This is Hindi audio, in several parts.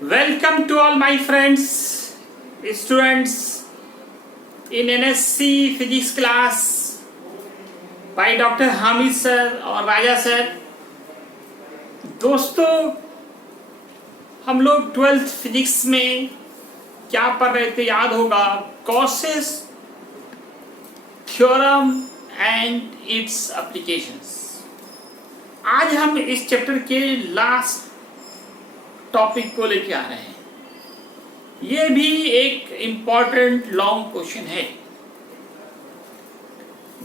Welcome to all my friends, students in NSC physics class by Dr. Hamid sir और राजा सर। दोस्तों, हम लोग 12th फिजिक्स में क्या पढ़ रहे थे याद होगा, Gauss's theorem and it's applications. आज हम इस चैप्टर के लास्ट टॉपिक को लेके आ रहे हैं। ये भी एक इम्पॉर्टेंट लॉन्ग क्वेश्चन है।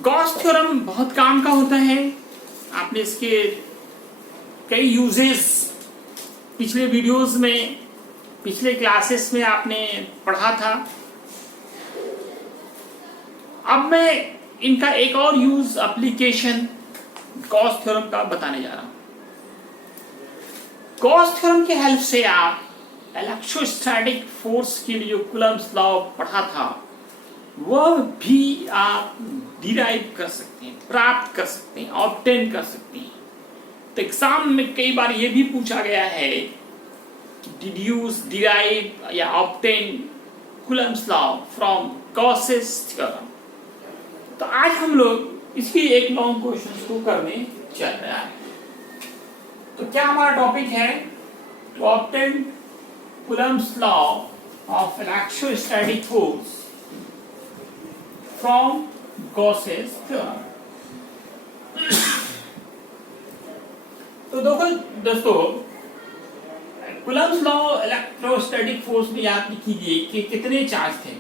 गॉस थ्योरम बहुत काम का होता है। आपने इसके कई यूजेस पिछले वीडियोस में, पिछले क्लासेस में आपने पढ़ा था। अब मैं इनका एक और यूज एप्लीकेशन गॉस थ्योरम का बताने जा रहा हूं। गॉस थ्योरम के हेल्प से आप इलेक्ट्रोस्टैटिक फोर्स के लिए जो कूलम्ब्स लॉ पढ़ा था वह भी आप डिराइव कर सकते हैं, प्राप्त कर सकते हैं, ऑब्टेन कर सकते हैं। तो एग्जाम में कई बार यह भी पूछा गया है कि डिड्यूस, डिराइव या obtain Coulomb's law from Gauss's theorem. तो आज हम लोग इसकी एक लॉन्ग क्वेश्चन को करने चल रहा है। तो क्या हमारा टॉपिक है? To obtain Coulomb's law of electrostatic force from Gauss's theorem. तो दोस्तों, कूलम्ब्स लॉ इलेक्ट्रोस्टैटिक फोर्स में याद कीजिए कि कितने चार्ज थे,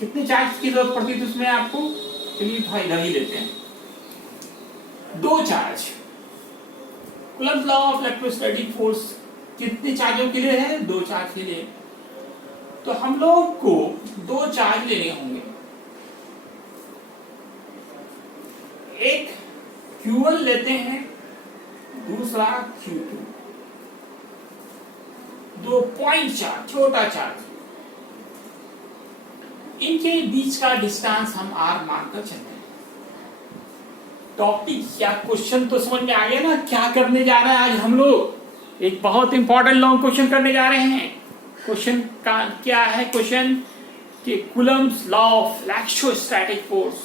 कितने चार्ज की जरूरत पड़ती थी उसमें आपको। चलिए भाई इधर ही लेते हैं, दो charge. Coulomb's law of electrostatic force कितने चार्जों के लिए है? दो चार्ज के लिए। तो हम लोग को दो चार्ज लेने होंगे। एक Q1 लेते हैं, दूसरा Q2। दो पॉइंट चार्ज, छोटा चार्ज, इनके बीच का डिस्टेंस हम R मानकर चलते हैं। टॉपिक या क्वेश्चन तो समझ में आ गया ना क्या करने जा रहे हैं। आज हम लोग एक बहुत इंपॉर्टेंट लॉन्ग क्वेश्चन करने जा रहे हैं। क्वेश्चन का क्या है? क्वेश्चन कि Coulomb's law of electrostatic force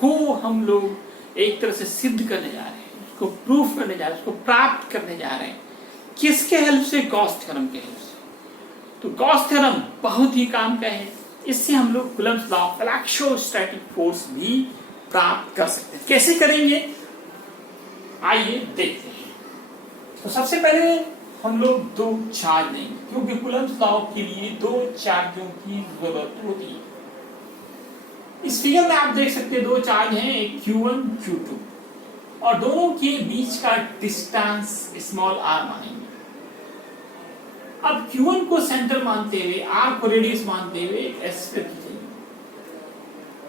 को हम लोग एक तरह से सिद्ध करने जा रहे हैं, उसको प्रूफ करने जा रहे हैं, उसको प्राप्त करने जा रहे हैं। किसके हेल्प से? गॉस थ्योरम के हेल्प से। तो गॉस थ्योरम बहुत ही काम का है। इससे हम लोग Coulomb's law of electrostatic force भी प्राप्त कर सकते हैं। कैसे करेंगे आइए देखते हैं। तो सबसे पहले हम लोग दो चार्ज लेंगे, क्योंकि कूलम्ब्स लॉ के लिए दो चार्जों की जरूरत होती है। इस फिगर में आप देख सकते हैं दो चार्ज हैं, एक Q1 Q2, और दोनों के बीच का डिस्टेंस स्मॉल r मानेंगे। अब Q1 को सेंटर मानते हुए, R को रेडियस मानते हुए एक एस्फीयर खींचेंगे।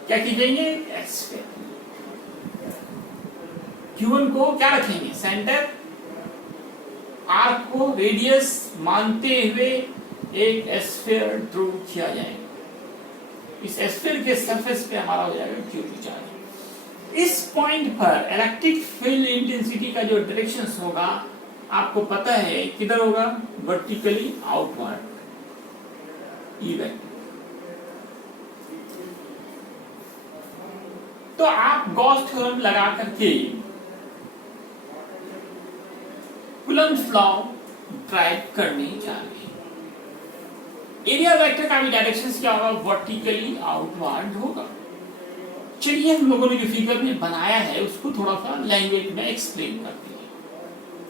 क्या खींचेंगे? एस्फीयर। Q1 को क्या रखेंगे? सेंटर। R को रेडियस मानते हुए एक एस्फीयर ड्रॉ किया जाएगा। इस एस्फीयर के सरफेस पे हमारा हो जाएगा Q2 चार्ज। इस पॉइंट पर इलेक्ट्रिक फील्ड इंटेंसिटी का जो डायरेक्शन होगा आपको पता है किधर होगा? Vertically outward, E vector. तो आप गॉस थ्योरम लगा करके कूलम्ब्स लॉ ड्राइव करने जा रहे हैं। एरिया वेक्टर का भी डायरेक्शन क्या होगा? वर्टिकली आउटवर्ड होगा। चलिए हम लोगों ने जो फिगर में बनाया है उसको थोड़ा सा लैंग्वेज में एक्सप्लेन करते हैं।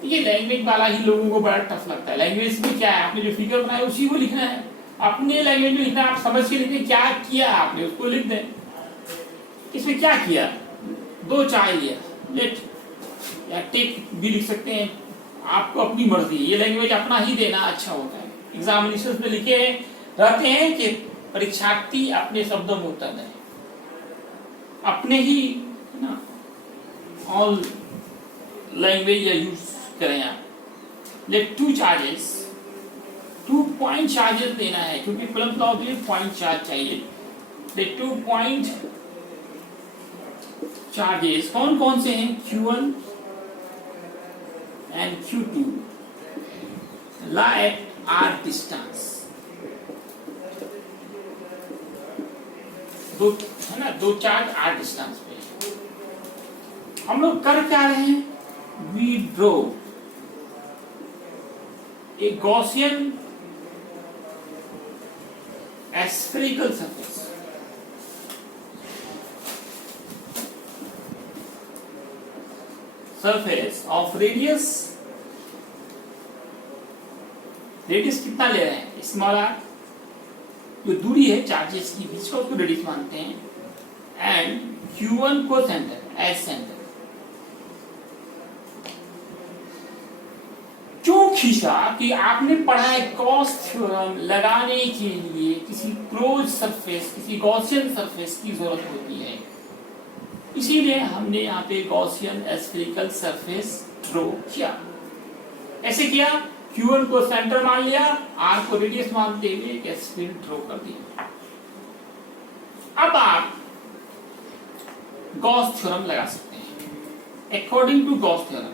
ये लैंग्वेज वाला ही लोगों को बड़ा टफ लगता है। लैंग्वेज में क्या है? आपने जो फिगर बनाया उसी को लिखना है, अपने लैंग्वेज में लिखना। आप समझ के लिखिए क्या किया आपने, उसको लिख दें। इसमें क्या किया? दो चार्ज लिया, लेट या टेक भी लिख सकते हैं, आपको अपनी मर्जी। ये लैंग्वेज अपना ही देना अच्छा होता है। एग्जामिनेशन में लिखे रहते हैं कि परीक्षार्थी अपने शब्दों में उत्तर दें, अपने ही ना ऑल लैंग्वेज या यूज करें आप। Let two charges, 2 point charges देना है, क्योंकि कूलम्ब्स लॉ के लिए पॉइंट चार्ज चाहिए। लेट 2 पॉइंट चार्जेस कौन कौन से हैं? Q1 and Q2 lie at r distance, दो है ना, दो चार्ज r डिस्टेंस पे। हम लोग कर क्या रहे हैं, we draw a Gaussian spherical surface, surface of radius कितना ले रहे हैं, स्मॉल आर, जो दूरी है चार्जेस की बीच का उसको रेडियस मानते हैं, एंड q1 को सेंटर एज सेंटर। क्यों खींचा कि आपने पढ़ा है गॉस थ्योरम लगाने के लिए किसी क्लोज सरफेस, किसी गॉसियन सरफेस की जरूरत होती है, इसीलिए हमने यहाँ पे गॉसियन स्फेरिकल सरफेस ड्रॉ किया। ऐसे किया, Q1 को सेंटर मान लिया, R को रेडियस मानते हुए एक स्फीयर ड्रॉ कर दिया। अब आप गॉस थ्योरम लगा सकते हैं अकॉर्डिंग टू गॉस थ्योरम।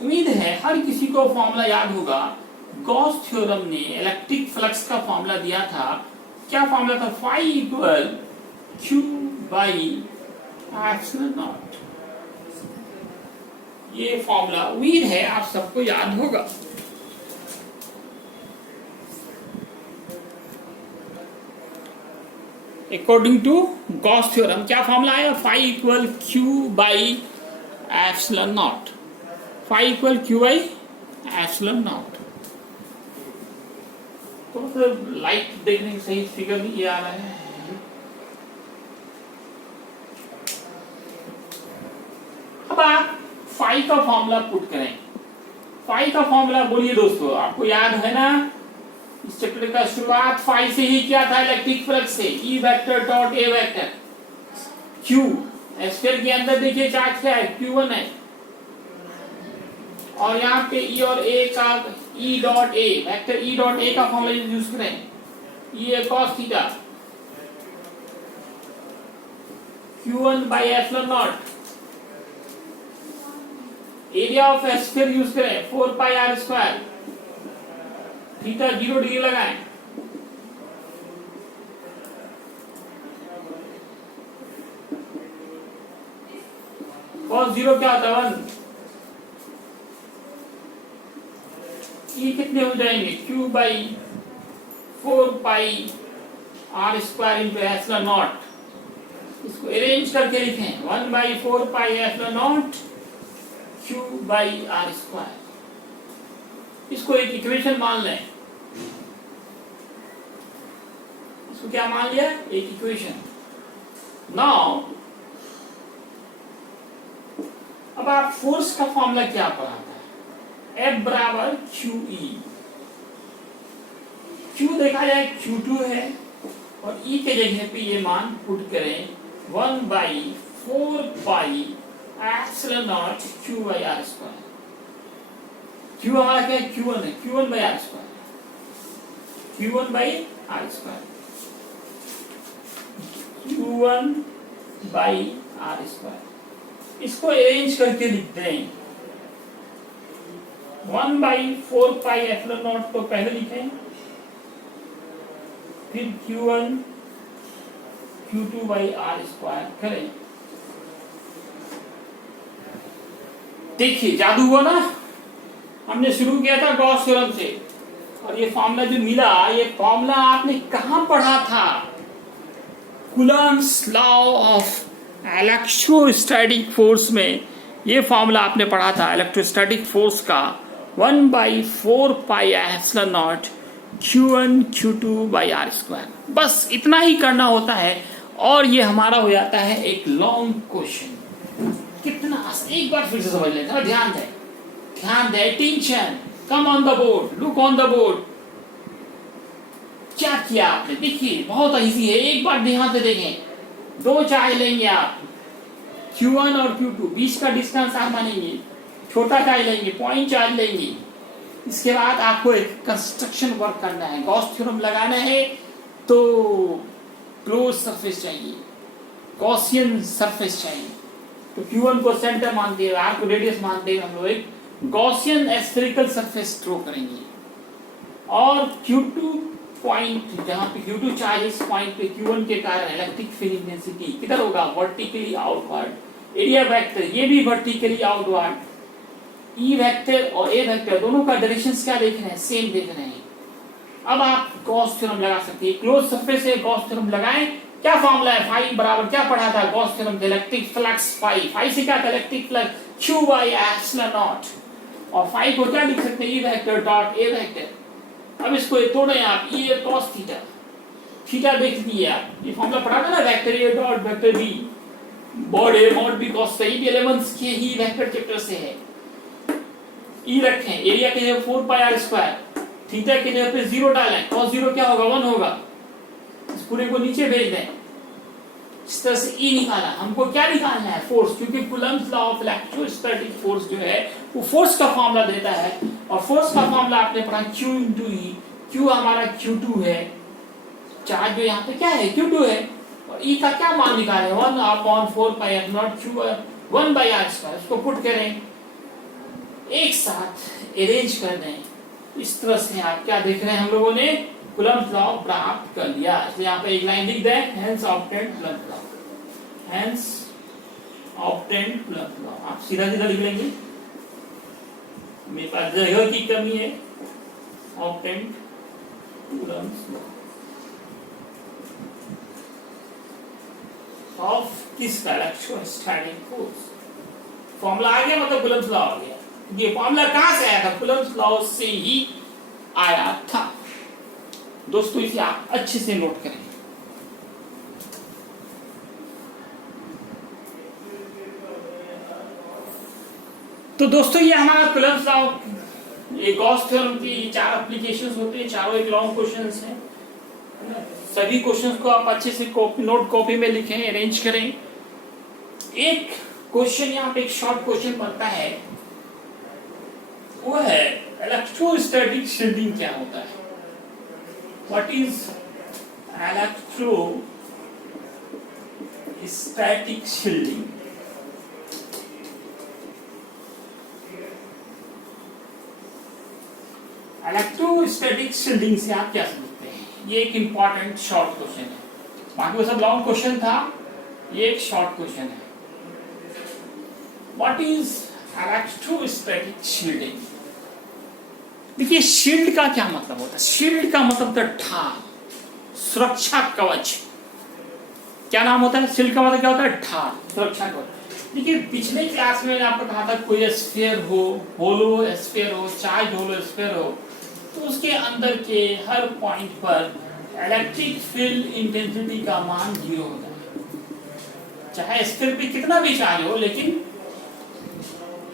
उम्मीद है हर किसी को फॉर्मूला याद होगा। गॉस थ्योरम ने इलेक्ट्रिक फ्लक्स का फॉर्मूला दिया था, क्या फॉर्मूला था, phi equal Q by epsilon naught. ये फॉर्मूला उम्मीद है आप सबको याद होगा। अकॉर्डिंग टू गॉस थ्योरम क्या फॉर्मूला आया, phi equal Q by epsilon naught, phi equal Q by epsilon naught. तो फिर लाइट देखने के सही फिगर नहीं आ रहा है। अब आप फाई का फॉर्मूला पुट करें। फाई का फॉर्मूला बोलिए दोस्तों, आपको याद है ना, इस चैप्टर का शुरुआत फाई से ही किया था, इलेक्ट्रिक फ्लक्स से, E vector dot A vector Q, sphere के अंदर देखिए चार्ज क्या है, Q1 है, और यहाँ पे E और A का E dot A vector E dot A का फॉर्मूला यूज करें, E cos theta Q1 by epsilon not, area of sphere use करें 4 पाई r स्क्वायर, थीटा 0 डिग्री लगाएं, cos 0 क्या होता है 1, ये कितने हो जाएंगे Q by 4 pi r square into epsilon not. इसको अरेंज करके लिखें 1 by 4 pi epsilon not Q by r square. इसको एक इक्वेशन मान लें, इसको क्या मान लिया, एक इक्वेशन। नाउ अब आप फोर्स का फॉर्मूला क्या पढ़ा था, F बराबर QE, Q देखा जाए Q2 है और E के जगह पे ये मान पुट करें 1 by 4 pi epsilon not Q by r square. Q हमारा क्या है, Q1 है, Q1 by r square, Q1 by r square, Q1 by r square. इसको अरेंज करके लिखते हैं 1 बाई 4 पाई एप्सिलॉन नॉट को पहले लिखें, फिर Q1 Q2 by r square करें। देखिए जादू हुआ ना, हमने शुरू किया था गॉस थ्योरम से, और ये फॉर्मूला जो मिला, ये फॉर्मूला आपने कहां पढ़ा था, Coulomb's law of electrostatic force में ये फॉर्मूला आपने पढ़ा था इलेक्ट्रोस्टैटिक फोर्स का, 1 by 4 pi epsilon not Q1 Q2 by r square. बस इतना ही करना होता है और ये हमारा हो जाता है एक लॉन्ग क्वेश्चन। कितना एक बार फिर से समझ लेते, ध्यान दें, ध्यान दें, tension, come on the board, look on the board. क्या किया आपने, देखिए बहुत इजी है, एक बार ध्यान से देखें। दो चार्ज लेंगे आप, Q1 और Q2, बीच का डिस्टेंस आप मानेंगे, छोटा चार्ज लेंगे, पॉइंट चार्ज लेंगे। इसके बाद आपको एक कंस्ट्रक्शन वर्क करना है, गॉस थ्योरम लगाना है, तो क्लोज सरफेस चाहिए, गॉसियन सरफेस चाहिए। तो Q1 को सेंटर मानते हुए, R को रेडियस मानते हुए हम लोग एक गॉसियन एस्फेरिकल सरफेस ड्रॉ करेंगे। और Q2 पॉइंट, जहाँ पे Q2 चार्ज, इस पॉइंट पे Q1 के कारण इलेक्ट्रिक फील्ड इंटेंसिटी किधर होगा, वर्टिकली आउटवर्ड। एरिया वेक्टर ये भी वर्टिकली आउटवर्ड। E वेक्टर और A वेक्टर दोनों का डायरेक्शंस क्या देख रहे हैं, सेम देख रहे हैं। अब आप गॉस थ्योरम लगा सकते हैं, क्लोज सरफेस है, गॉस थ्योरम लगाएं। क्या फॉर्मूला है, फाई बराबर क्या पढ़ा था Gauss theorem, electric flux phi, phi से क्या था electric flux Q by epsilon naught, और फाई को क्या लिख सकते हैं, E vector dot A vector. अब इसको तोड़ें आप, E cos थीटा, थीटा देख दिए आप, ये फॉर्मूला पढ़ा था ना, vector A dot vector B mod A mod B cos, सही भी 11th के ही वेक्टर चैप्टर से है। E रखें, एरिया के जगह 4 पाई r स्क्वायर, थीटा की जगह पे 0 डालें, cos 0 क्या होगा, 1 होगा। इस पूरे को नीचे भेज दें। इस तरह से E निकाला। हमको क्या निकालना है, फोर्स, क्योंकि Coulomb's law of electrostatic force जो है वो फोर्स का फॉर्मूला देता है, और फोर्स का फॉर्मूला आपने पढ़ा Q into E। Q हमारा Q2 है, चार्ज जो यहाँ पे क्या है Q2 है, और E का क्या मान निकाले, 1/4 पाई f0 Q 1 by r square. उसको पुट करें, एक साथ अरेंज कर दें। इस तरह से आप क्या देख रहे हैं, हम लोगों ने कूलम्ब्स लॉ प्राप्त कर लिया। इसलिए यहाँ पे एक लाइन लिख दें, hence obtained Coulomb's law, hence obtained Coulomb's law. आप सीधा सीधा लिख लेंगे, मेरे पास जगह की कमी है। ऑब्टेन्ड कूलम्ब्स लॉ ऑफ किसका, इलेक्ट्रोस्टैटिक फोर्स। फॉर्मूला आ गया, मतलब कूलम्ब्स लॉ आ गया। ये फॉर्मूला कहां से आया था, कूलम्ब्स लॉ से ही आया था। दोस्तों इसे आप अच्छे से नोट करें। तो दोस्तों ये हमारा कूलम्ब्स लॉ, ये गॉस थ्योरम की 4 एप्लीकेशंस होते हैं, चारों एक लॉन्ग क्वेश्चंस हैं। सभी क्वेश्चंस को आप अच्छे से कॉपी, नोट कॉपी में लिखें, अरेंज करें। एक क्वेश्चन यहाँ पे, एक शॉर्ट क्वेश्चन बनता है, वो है इलेक्ट्रोस्टैटिक शील्डिंग क्या होता है। What is electrostatic shielding. Electrostatic shielding से आप क्या समझते हैं, ये एक इंपॉर्टेंट शॉर्ट क्वेश्चन है। बाकी वो सब लॉन्ग क्वेश्चन था, ये एक शॉर्ट क्वेश्चन है। What is electrostatic shielding. देखिए शील्ड का क्या मतलब होता है, शील्ड का मतलब तो ढाल, सुरक्षा कवच। क्या नाम होता है, शील्ड का मतलब क्या होता है, ढाल, सुरक्षा कवच। देखिए पिछले क्लास में आपको कहा था कोई स्फीयर हो, होलो स्फीयर हो, चार्ज होलो स्फीयर हो, तो उसके अंदर के हर पॉइंट पर इलेक्ट्रिक फील्ड इंटेंसिटी का मान 0 होता है। चाहे स्फीयर पे कितना भी चार्ज हो, लेकिन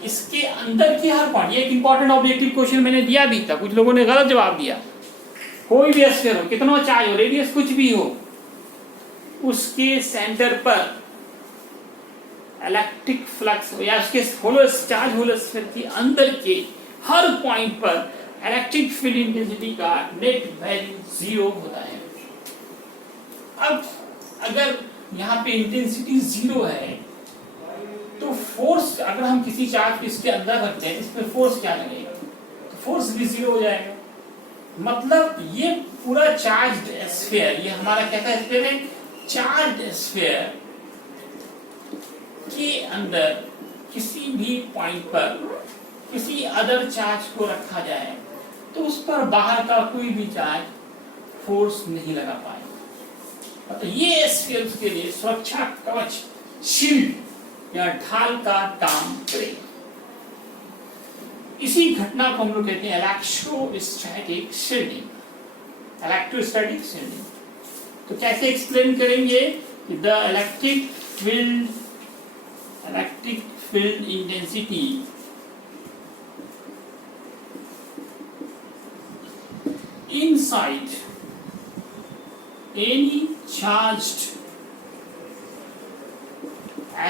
इसके अंदर के हर पॉइंट, ये एक इंपॉर्टेंट ऑब्जेक्टिव क्वेश्चन मैंने दिया भी था, कुछ लोगों ने गलत जवाब दिया। कोई भी स्फीयर हो, कितना चार्ज हो, रेडियस कुछ भी हो, उसके सेंटर पर इलेक्ट्रिक फ्लक्स हो, या उसके होलो चार्ज होलो स्फीयर के अंदर के हर पॉइंट पर इलेक्ट्रिक फील्ड इंटेंसिटी का नेट वैल्यू 0 होता है। अब अगर यहाँ पे इंटेंसिटी 0 है, तो फोर्स, अगर हम किसी चार्ज को इसके अंदर रखते हैं, इसमें फोर्स क्या लगेगा, तो फोर्स भी 0 हो जाएगा। मतलब ये पूरा चार्ज स्फीयर, ये हमारा क्या था, स्फीयर है, चार्ज स्फीयर के अंदर किसी भी पॉइंट पर किसी अदर चार्ज को रखा जाए, तो उस पर बाहर का कोई भी चार्ज फोर्स नहीं लगा पाएगा। तो ये स्फीयर के लिए सुरक्षा कवच, शील्ड या ढाल का काम करेगा। इसी घटना को हम लोग कहते हैं इलेक्ट्रोस्टैटिक शील्डिंग। इलेक्ट्रोस्टैटिक शील्डिंग तो कैसे एक्सप्लेन करेंगे, the electric field intensity inside any charged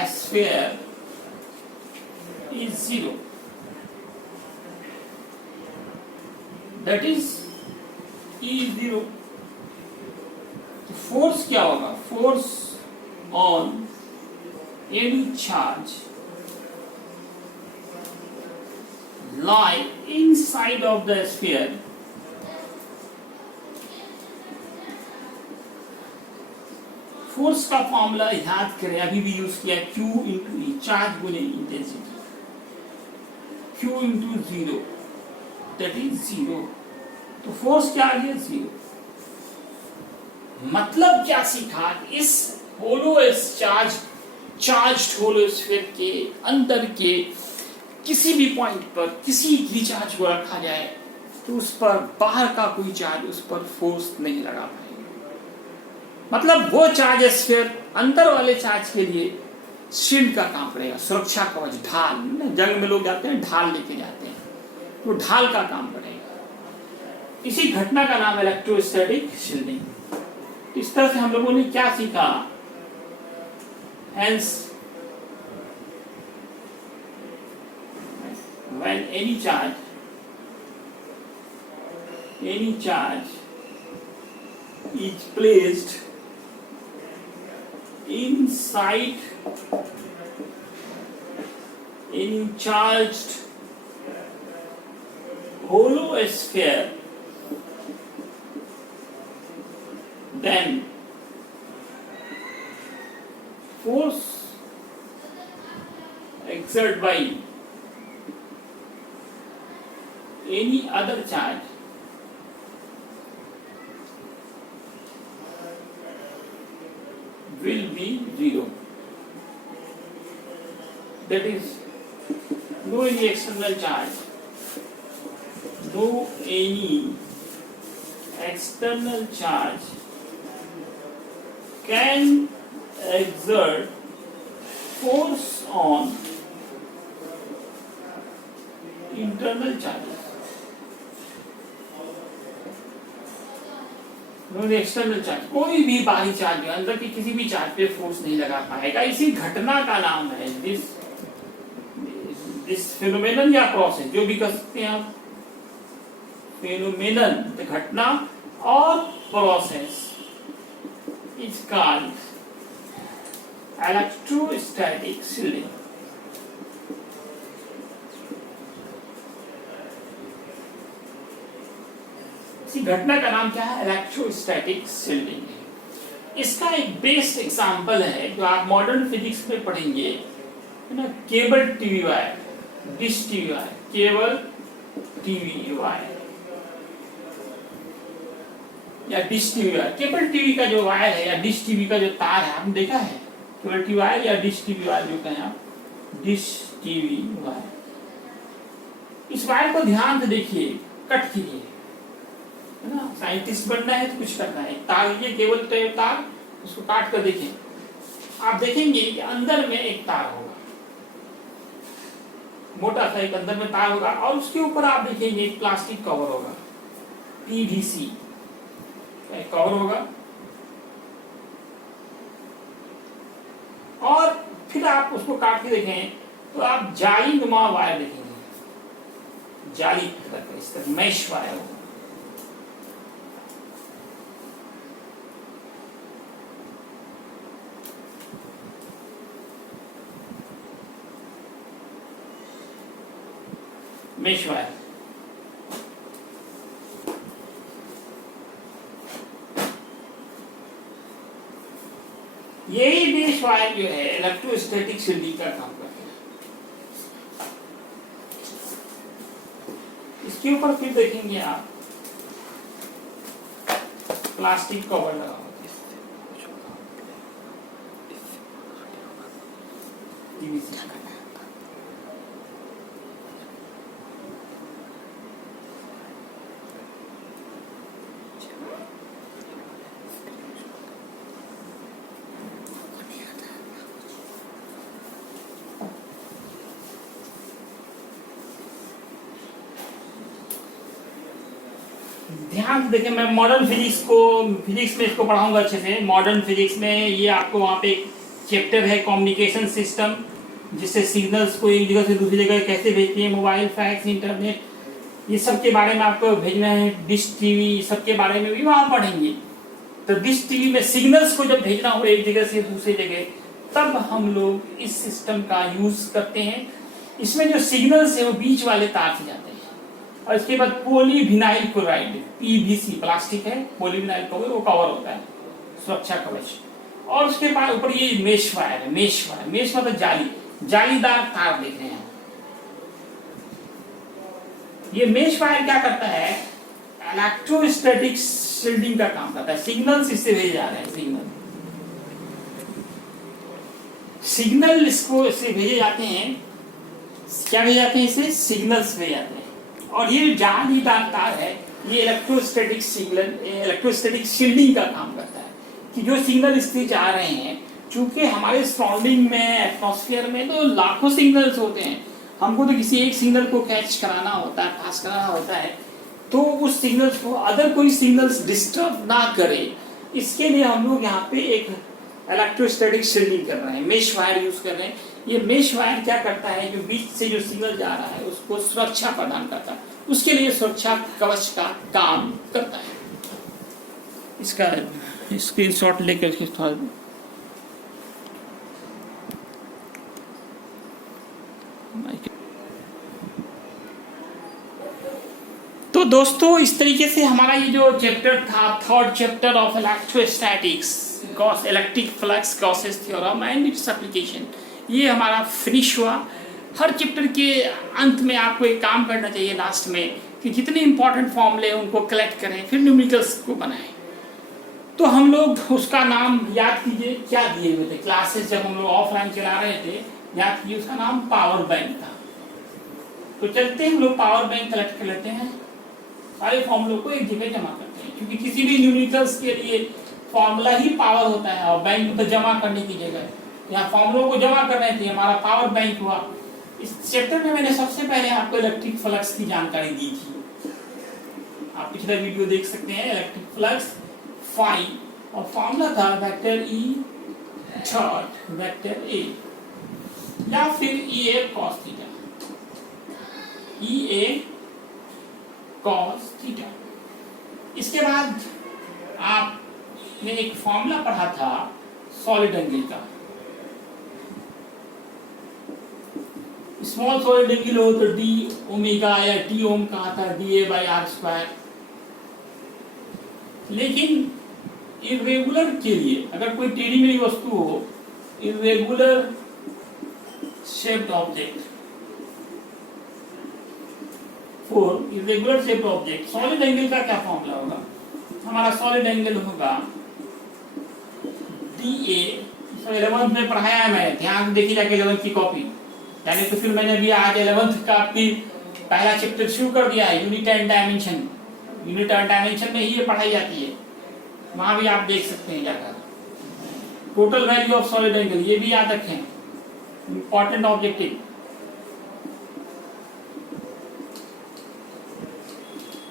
sphere is 0. That is E is 0. तो फोर्स क्या होगा, force on any charge lie inside of the sphere force का फॉर्मूला याद करें, अभी भी यूज किया, Q इंटू ई, चार्ज गुने intensity, Q into zero that is zero. तो फोर्स क्या आ गया? जीरो। मतलब क्या सीखा? इस होलो चार्ज्ड होलो स्फीयर के अंदर के किसी भी पॉइंट पर किसी भी चार्ज को रखा जाए तो उस पर बाहर का कोई चार्ज उस पर फोर्स नहीं लगा पाएगा। मतलब वो चार्ज स्फीयर अंदर वाले चार्ज के लिए शील्ड का काम करेगा, सुरक्षा कवच, ढाल। जंग में लोग जाते हैं ढाल लेके जाते हैं, तो ढाल का काम करेगा। इसी घटना का नाम इलेक्ट्रोस्टैटिक शील्डिंग। इस तरह से हम लोगों ने क्या सीखा? Hence, when any charge is placed inside any charged hollow sphere, then force exerted by any other charge will be zero. That is, no any external charge, no any external charge can exert force on internal charges. External charge, कोई भी बाहरी चार्ज जो अंदर की किसी भी चार्ज पे फोर्स नहीं लगा पाएगा। इसी घटना का नाम है दिस फेनोमेनन या प्रोसेस, जो भी कर सकते हैं आप। फेनोमेनन घटना और process is called electrostatic shielding. इसी घटना का नाम क्या है? इलेक्ट्रोस्टैटिक शील्डिंग है। इसका एक बेस्ट एग्जांपल है जो आप मॉडर्न फिजिक्स में पढ़ेंगे, है ना, cable TV wire, dish TV wire, cable TV wire या dish TV wire. Cable TV का जो वायर है या डिश टीवी का जो तार है, आपने देखा है? केबल टीवी वायर या डिश टीवी वायर जो कहें आप, डिश टीवी वायर। इस वायर को ध्यान से देखिए, कट कीजिए, है ना। साइंटिस्ट बनना है तो कुछ करना है। तार, ये केबल तार, उसको काट कर देखें, आप देखेंगे कि अंदर में एक तार होगा, मोटा सा एक अंदर में तार होगा, और उसके ऊपर आप देखेंगे एक प्लास्टिक कवर होगा, पीवीसी कवर होगा। और फिर आप उसको काट के देखें तो आप जाली नुमा वायर देखेंगे, जाली तरह इस तरह मैश वायर होगा। Mesh wire. यही मेश वायर जो है इलेक्ट्रोस्टैटिक शील्डिंग का काम करता है। इसके ऊपर फिर देखेंगे आप प्लास्टिक कवर लगा हुआ है। ध्यान से देखें, मैं मॉडर्न फिजिक्स में इसको पढ़ाऊंगा अच्छे से। मॉडर्न फिजिक्स में ये आपको वहाँ पे एक चैप्टर है कम्युनिकेशन सिस्टम, जिससे सिग्नल्स को एक जगह से दूसरी जगह कैसे भेजते हैं, मोबाइल, फैक्स, इंटरनेट, ये सब के बारे में आपको भेजना है। डिश टीवी सब के बारे में भी वहाँ पढ़ेंगे। तो डिश टीवी में सिग्नल्स को जब भेजना हो एक जगह से दूसरी जगह, तब हम लोग इस सिस्टम का यूज करते हैं। इसमें जो सिग्नल्स है वो बीच वाले तार से जाते हैं। और इसके बाद पॉलीविनाइल क्लोराइड, पीवीसी प्लास्टिक है, पॉलीविनाइल कवर, वो कवर होता है, सुरक्षा कवच। और उसके बाद ऊपर ये मेश वायर है, मेश मतलब जाली, जालीदार तार देख रहे हैं। ये मेश वायर क्या करता है, इलेक्ट्रोस्टैटिक शील्डिंग का काम करता है। सिग्नल्स इससे भेजे जा रहे हैं, सिग्नल इसको इससे भेजे जाते हैं। क्या भेजे जाते हैं, इसे सिग्नल्स भेजे जाते हैं। और ये जालीदार तार है, ये इलेक्ट्रोस्टैटिक शील्डिंग का काम करता है कि जो सिग्नल इससे जा रहे हैं, चूंकि हमारे सराउंडिंग में, एटमॉस्फेयर में तो लाखों सिग्नल्स होते हैं, हमको तो किसी एक सिग्नल को कैच कराना होता है, पास कराना होता है, तो उस सिग्नल्स को अदर कोई सिग्नल्स डिस्टर्ब ना करे, इसके लिए हम लोग यहाँ पे एक इलेक्ट्रोस्टैटिक शील्डिंग कर रहे हैं, मेश वायर यूज कर रहे हैं। ये मेश वायर क्या करता है, जो बीच से जो सिग्नल जा रहा है उसको सुरक्षा प्रदान करता है, उसके लिए सुरक्षा कवच का काम करता है। इसका स्क्रीनशॉट लेकर इसके थोड़ा तो दोस्तों, इस तरीके से हमारा ये जो चैप्टर था, third chapter of electrostatics, Gauss electric flux Gauss's theorem and its application, ये हमारा फिनिश हुआ। हर चैप्टर के अंत में आपको एक काम करना चाहिए लास्ट में, कि जितने इंपॉर्टेंट फॉर्मूले उनको कलेक्ट करें, फिर न्यूमेरिकल्स को बनाएं। तो हम लोग उसका नाम याद कीजिए, क्या दिए हुए थे क्लासेस जब हम लोग ऑफलाइन चला रहे थे, याद कीजिए उसका नाम पावर बैंक था। तो चलते हैं हम लोग पावर बैंक कलेक्ट कर लेते हैं, सारे फॉर्मूलों को एक जगह जमा करते हैं, क्योंकि किसी भी न्यूमेरिकल्स के लिए फॉर्मूला ही पावर होता है, और बैंक तो जमा करने की जगह, यहाँ फॉर्मूलों को जमा कर रहे थे, हमारा पावर बैंक हुआ। इस चैप्टर में मैंने सबसे पहले आपको इलेक्ट्रिक फ्लक्स की जानकारी दी थी, आप पिछला वीडियो देख सकते हैं, इलेक्ट्रिक फ्लक्स फाई, और फॉर्मूला था vector E dot vector A, या फिर E A cos theta, E A cos theta. इसके बाद आपने एक फॉर्मूला पढ़ा था सॉलिड एंगल का, स्मॉल सॉलिड एंगल हो तो डी ओमेगा या डी ओम कहा था, d A by r square. लेकिन इरेगुलर के लिए, अगर कोई टेढ़ी मेढ़ी वस्तु हो, irregular shaped object, for irregular shaped object, solid angle का क्या फॉर्मूला होगा, हमारा सॉलिड एंगल होगा डी ए, 11th में पढ़ाया है मैं, ध्यान देखिए जाके 11th की कॉपी, यानी तो फिर मैंने अभी आज 11th का भी पहला चैप्टर शुरू कर दिया है, unit and dimension. Unit and dimension में ही ये पढ़ाई जाती है, वहां भी आप देख सकते हैं जाकर। Total value of solid angle, ये भी याद रखें, इंपॉर्टेंट ऑब्जेक्टिव।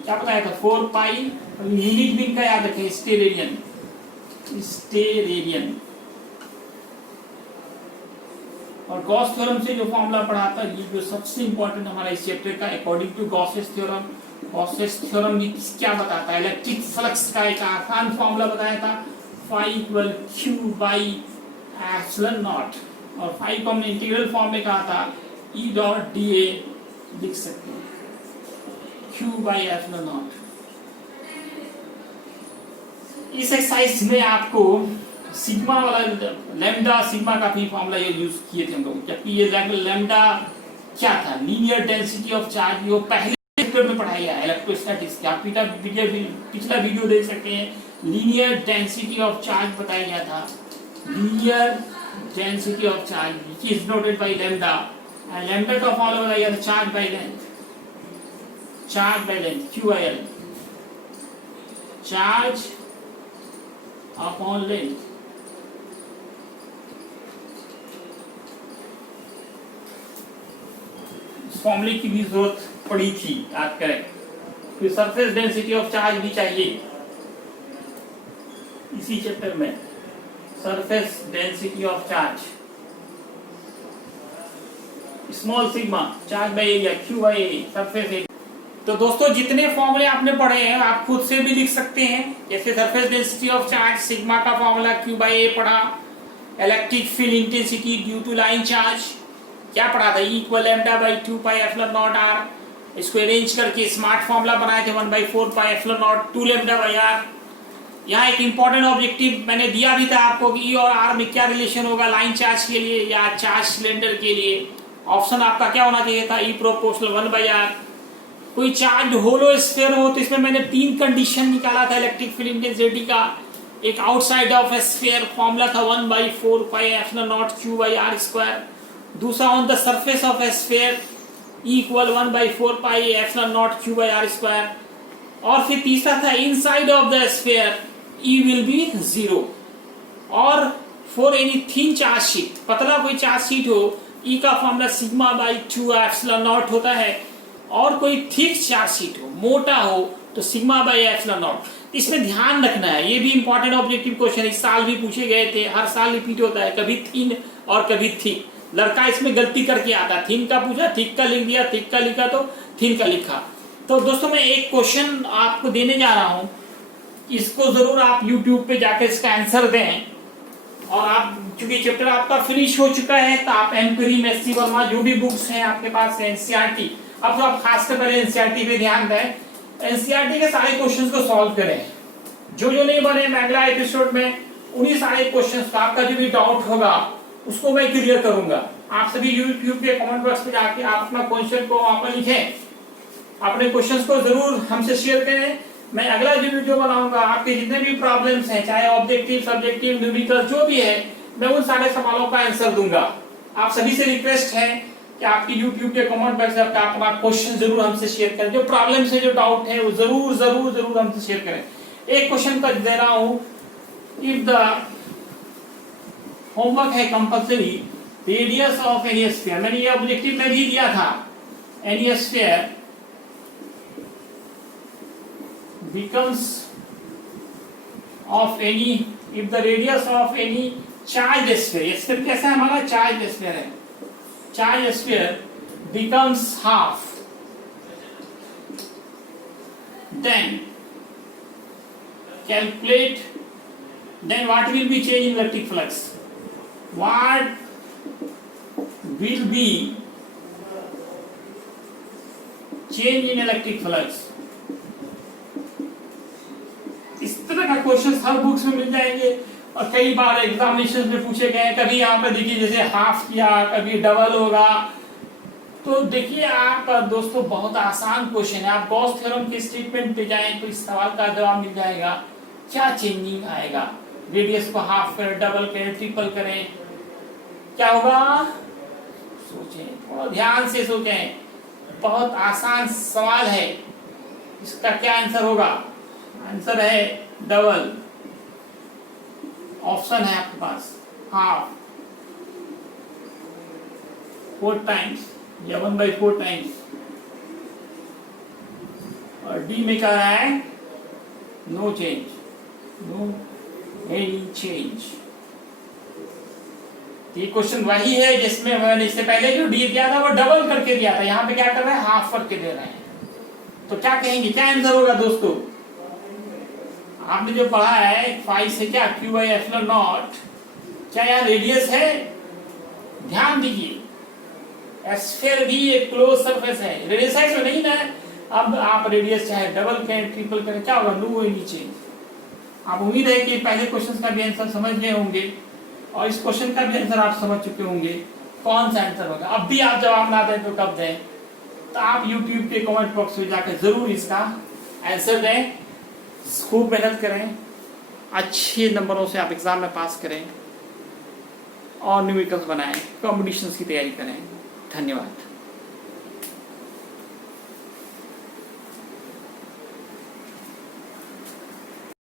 क्या बताया था, 4 पाई, यूनिट भी इनका याद रखें, स्टेरेडियन, स्टेरेडियन। और गॉस थ्योरम से जो फॉर्मूला पढ़ा था, ये जो सबसे इंपॉर्टेंट हमारा इस चैप्टर का, according to Gauss's theorem, Gauss's theorem क्या बताता है, इलेक्ट्रिक फ्लक्स का एक आसान फॉर्मूला बताया था, phi equal Q by epsilon naught, और फाई को हमने इंटीग्रल फॉर्म में कहा था, ई डॉट डी ए लिख सकते हैं, क्यू बाई एप्सिलॉन नॉट। इस एक्सरसाइज में आपको सिग्मा वाला लैम्डा सिग्मा का भी फॉर्मूला ये यूज किए थे हम लोग, जबकि ये लैम्डा क्या था, लीनियर डेंसिटी ऑफ चार्ज, वो पहले चैप्टर में पढ़ाया है इलेक्ट्रोस्टैटिक्स का, आप पिछला वीडियो देख सकते हैं, लीनियर डेंसिटी ऑफ चार्ज बताया गया था, linear density of charge which is noted by lambda, and lambda का फॉर्मूला बताया गया था charge by length, charge by length QIL, charge upon length. फॉर्मूले की भी जरूरत पड़ी थी, याद करें। फिर सरफेस डेंसिटी ऑफ चार्ज भी चाहिए इसी चैप्टर में, surface density of charge, small sigma, charge by area, Q by area, surface area. तो दोस्तों जितने फॉर्मूले आपने पढ़े हैं आप खुद से भी लिख सकते हैं। जैसे surface density of charge sigma का फॉर्मूला Q/A पढ़ा, electric field intensity due to line charge क्या पढ़ा था, E=2πε0r। इसको अरेंज करके स्मार्ट फॉर्मूला बनाए थे 1/4πε0 2λr। यहाँ एक इंपॉर्टेंट ऑब्जेक्टिव मैंने दिया भी था आपको कि E और R में क्या रिलेशन होगा लाइन चार्ज के लिए या चार्ज सिलेंडर के लिए। ऑप्शन आपका क्या होना चाहिए था, E प्रोपोर्शनल 1/R। कोई चार्ज होलो स्फीयर हो तो इसमें मैंने 3 कंडीशन निकाला था इलेक्ट्रिक फील्ड इंटेंसिटी का। एक आउटसाइड ऑफ स्फीयर फॉर्मूला था 1/4πε0 Q/r²। दूसरा on the surface of sphere E=1/4πε0 Q/r²। और फिर तीसरा था inside of the sphere E will be 0। और for any thin charge sheet, पतला कोई चार्ज शीट हो E का फॉर्मूला σ/2ε0 होता है। और कोई थिक चार्ज शीट हो, मोटा हो तो σ/ε0। इसमें ध्यान रखना है, ये भी इंपॉर्टेंट ऑब्जेक्टिव क्वेश्चन इस साल भी पूछे गए थे, हर साल रिपीट होता है, कभी थिन और कभी थिक। लड़का इसमें गलती करके आता, थिन का पूछा थिक का लिख दिया, थिक का लिखा तो थिन का लिखा। तो दोस्तों मैं एक क्वेश्चन आपको देने जा रहा हूं, इसको जरूर आप YouTube पे जाकर इसका आंसर दें। और आप चूंकि चैप्टर आपका फिनिश हो चुका है तो आप एमपीरी मेस्सी वर्मा जो भी बुक्स हैं आपके पास एनसीईआरटी, अब तो आप खासकर पहले एनसीईआरटी पे ध्यान दें, एनसीईआरटी के सारे क्वेश्चंस को सॉल्व करें। जो नहीं बने मैं अगला एपिसोड में उन्हीं सारे क्वेश्चंस का आपका जो भी डाउट होगा उसको मैं क्लियर करूंगा। आप सभी YouTube के कमेंट बॉक्स पे जाके आप अपना क्वेश्चन को वहां पर लिखें, अपने क्वेश्चंस को जरूर हमसे शेयर करें। मैं अगला जो वीडियो बनाऊंगा आपके जितने भी प्रॉब्लम्स हैं, चाहे ऑब्जेक्टिव सब्जेक्टिव न्यूमेरिकल जो भी है, मैं उन सारे सवालों का आंसर दूंगा। आप सभी से रिक्वेस्ट है कि आपकी YouTube के कमेंट बॉक्स में अपना क्वेश्चन जरूर हमसे शेयर करें, जो प्रॉब्लम्स है जो डाउट है वो जरूर जरूर जरूर हमसे शेयर करें। एक क्वेश्चन का दे रहा हूं, इफ द होमवर्क है compulsory, radius of any sphere, मैंने ये ऑब्जेक्टिव में भी दिया था, any sphere becomes of any if the radius of any charged sphere, sphere कैसा है हमारा charged sphere है, charged sphere becomes half, then calculate, then what will be change in electric flux, what will be change in electric flux। इस तरह का क्वेश्चन हर बुक्स में मिल जाएंगे और कई बार एग्जामिनेशन में पूछे गए। कभी यहाँ पे देखिए जैसे हाफ किया, कभी डबल होगा। तो देखिए आप दोस्तों बहुत आसान क्वेश्चन है, आप गॉस थ्योरम के स्टेटमेंट पे जाएं तो इस सवाल का जवाब मिल जाएगा। क्या चेंजिंग आएगा, रेडियस को हाफ करें, डबल करें, ट्रिपल करें, क्या होगा सोचें, थोड़ा ध्यान से सोचें। बहुत आसान सवाल है, इसका क्या आंसर होगा, आंसर है डबल। ऑप्शन है आपके पास हाफ, 4 टाइम्स या 1/4 टाइम्स। और डी में क्या रहा है, no change, no any change. ये क्वेश्चन वही है जिसमें मैंने इससे पहले जो डी दिया था वो डबल करके दिया था, यहाँ पे क्या कर रहे हैं, हाफ करके दे रहे हैं। तो क्या कहेंगे, क्या आंसर होगा दोस्तों। आपने जो पढ़ा है 5 से क्या Q/ε0, क्या यहाँ रेडियस है, ध्यान दीजिए स्फीयर भी एक क्लोज सरफेस है, रेडियस है तो नहीं ना। अब आप रेडियस चाहे डबल करें ट्रिपल करें, क्या होगा, नो एनी चेंज। आप उम्मीद है कि पहले क्वेश्चन का भी आंसर समझ गए होंगे और इस क्वेश्चन का भी आंसर आप समझ चुके होंगे कौन सा आंसर होगा। अब भी आप जवाब ना दें तो कब दें, तो आप YouTube के कमेंट बॉक्स में जाकर जरूर इसका आंसर दें। खूब मेहनत करें, अच्छे नंबरों से आप एग्जाम में पास करें और न्यूमेरिकल्स बनाएं, कॉम्पिटिशन्स की तैयारी करें। धन्यवाद।